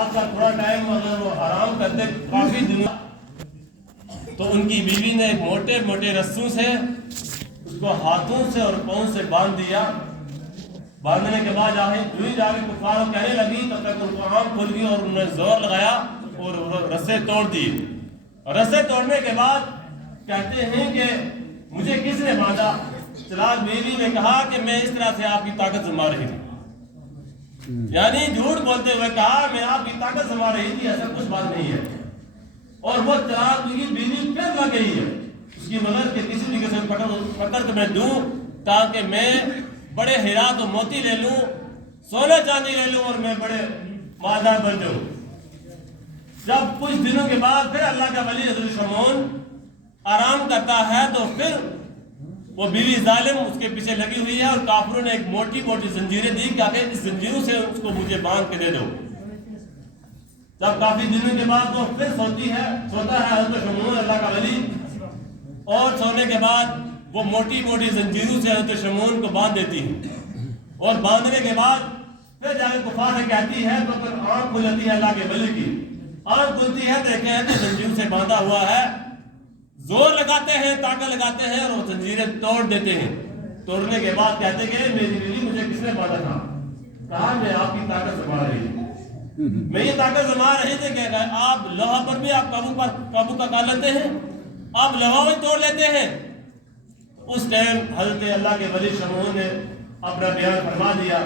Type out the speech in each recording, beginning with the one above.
رات کا تھوڑا ٹائم اگر وہ آرام کرتے کافی دنوں، تو ان کی بیوی نے موٹے موٹے رسوں سے اس کو ہاتھوں سے اور پاؤں سے باندھ دیا۔ باندھنے کے بعد جو ہی جا کے کفار کو کہنے لگی تب تک ان کو آنکھ کھل گئی اور انہوں نے زور لگایا اور رسے توڑ دیے۔ رسے توڑنے کے بعد کہتے ہیں کہ مجھے کس نے باندھا؟ چلاک بیوی نے کہا کہ میں اس طرح سے آپ کی طاقت زما رہی تھی، یعنی جھوٹ بولتے ہوئے کہا میں آپ کی طاقت زما رہی تھی، ایسا کچھ بات نہیں ہے۔ اور وہ چلاک بیوی پھر لگ گئی ہے اس کی مدد کے کسی طریقے سے پکڑ کے میں دوں تاکہ میں بڑے ہیرات و موتی لے لوں، سونے چاندی لے لوں اور میں بڑے مالدار بن جاؤں۔ جب کچھ دنوں کے بعد پھر اللہ کا ولی حضرت شمعون آرام کرتا ہے تو پھر وہ بیوی ظالم اس کے پیچھے لگی ہوئی ہے اور کافروں نے ایک موٹی موٹی زنجیریں دی کہ آگے اس زنجیروں سے اس کو مجھے باندھ کے دے دو۔ جب کافی دنوں کے بعد وہ پھر سوتا ہے حضرت شمعون اللہ کا ولی، اور سونے کے بعد وہ موٹی موٹی زنجیروں سے حضرت شمعون کو باندھ دیتی ہے، اور باندھنے کے بعد پھر جا کے کفار سے کہتی ہے تو پھر آنکھ کھل جاتی ہے اللہ کے ولی کی، آنکھ کھلتی ہے دیکھتے ہیں کہ زنجیروں سے باندھا ہوا ہے، زور لگاتے ہیں، طاقت لگاتے ہیں اور وہ زنجیریں توڑ دیتے ہیں۔ توڑنے کے بعد کہتے کہ میری بیوی مجھے کس نے باندھا تھا؟ کہا میں آپ کی طاقت زما رہی تھی، میں یہ طاقت زما رہی تھی کہ آپ لوہا پر بھی آپ قابو کا کر لیتے ہیں، آپ لوہا بھی توڑ لیتے ہیں۔ اس ٹائم حضرت اللہ کے ولی شمعون نے اپنا بیان فرما دیا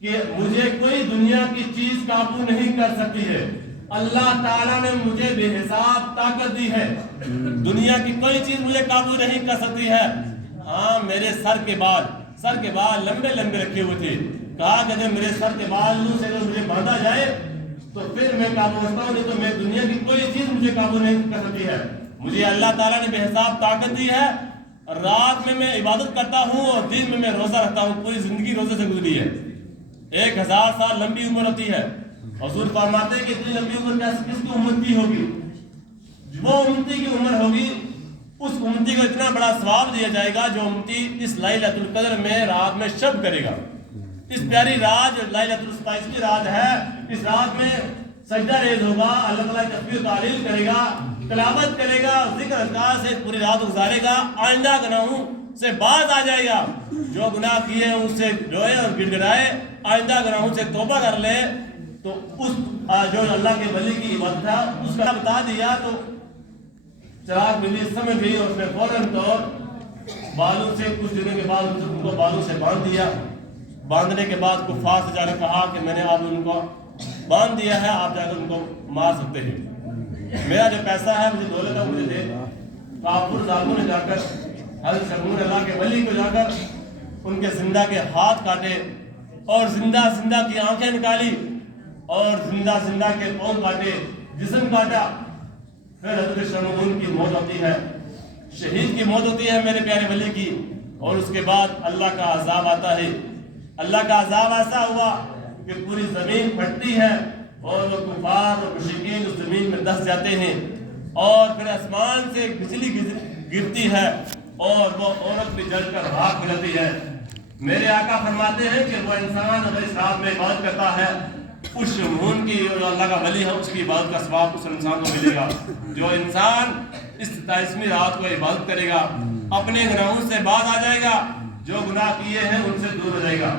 کہ مجھے کوئی دنیا کی چیز قابو نہیں کر سکتی ہے، اللہ تعالیٰ نے مجھے بے حساب طاقت دی ہے، دنیا کی کوئی چیز مجھے قابو نہیں کر سکتی ہے۔ ہاں میرے سر کے بال لمبے لمبے رکھے ہوئے تھے، کہا کہ جب میرے سر کے بالوں سے اگر مجھے باندھا جائے تو پھر میں قابو کرتا ہوں، نہیں تو میں دنیا کی کوئی چیز مجھے قابو نہیں کر سکتی ہے۔ مجھے اللہ تعالیٰ نے بے حساب طاقت دی ہے، رات میں عبادت کرتا ہوں اور دن میں روزہ رکھتا ہوں، پوری زندگی روزے سے گزری ہے۔ 1000 سال لمبی عمر ہوتی ہے۔ حضور فرماتے ہیں کہ اتنی لمبی عمر کس کی امتی ہوگی؟ وہ امتی کی عمر ہوگی، اس امتی کو اتنا بڑا ثواب دیا جائے گا جو امتی اس لیلۃ القدر میں رات میں شب کرے گا۔ اس پیاری رات جو لیلۃ القدر کی رات ہے، اس رات میں سجدہ ریز ہوگا، اللہ تعالیٰ کی تسبیح و تعلیل کرے گا، تلاوت کرے گا، ذکر اذکار سے پوری رات گزارے گا، آئندہ گناہوں سے باز آ جائے گا، جو گناہ کیے ہیں اس سے روئے اور گڑ گڑائے، آئندہ گناہوں سے توبہ کر لے۔ تو اس جو اللہ کے ولی کی عبادت ہے اس کا بتا دیا تو چراغ بیوی سمجھ گئی اور اس نے فوراً طور بالوں سے کچھ دنوں کے بعد ان کو بالوں سے باندھ دیا۔ باندھنے کے بعد کفار سے جا کر کہا کہ میں نے اب ان کو باندھ دیا ہے، آپ جا کر ان کو مار سکتے ہیں، میرا جو پیسہ ہے مجھے دولت ہے مجھے دے۔ کافر ظالموں نے جا کر حضرت شمعون اللہ کے ولی کو جا کر ان کے زندہ کے ہاتھ کاٹے اور زندہ زندہ کی آنکھیں نکالی اور زندہ زندہ کے پاؤں کاٹے، جسم کاٹا۔ پھر حضرت شمعون کی موت ہوتی ہے، شہید کی موت ہوتی ہے میرے پیارے ولی کی، اور اس کے بعد اللہ کا عذاب آتا ہے۔ اللہ کا عذاب ایسا ہوا کہ پوری زمین پھٹتی ہے اور وہ کفار اور مشرکین اس زمین میں دس جاتے ہیں، اور پھر آسمان سے بجلی گرتی ہے اور وہ عورت بھی جل کر راکھ ہو جاتی ہے۔ میرے آقا فرماتے ہیں کہ وہ انسان اگر اس رات میں عبادت کرتا ہے، اس شمعون کی جو اللہ کا ولی ہے اس کی عبادت کا ثواب اس انسان کو ملے گا۔ جو انسان اس 27ویں رات کو عبادت کرے گا اپنے گناہوں سے باز آ جائے گا، جو گناہ کیے ہیں ان سے دور ہو جائے گا۔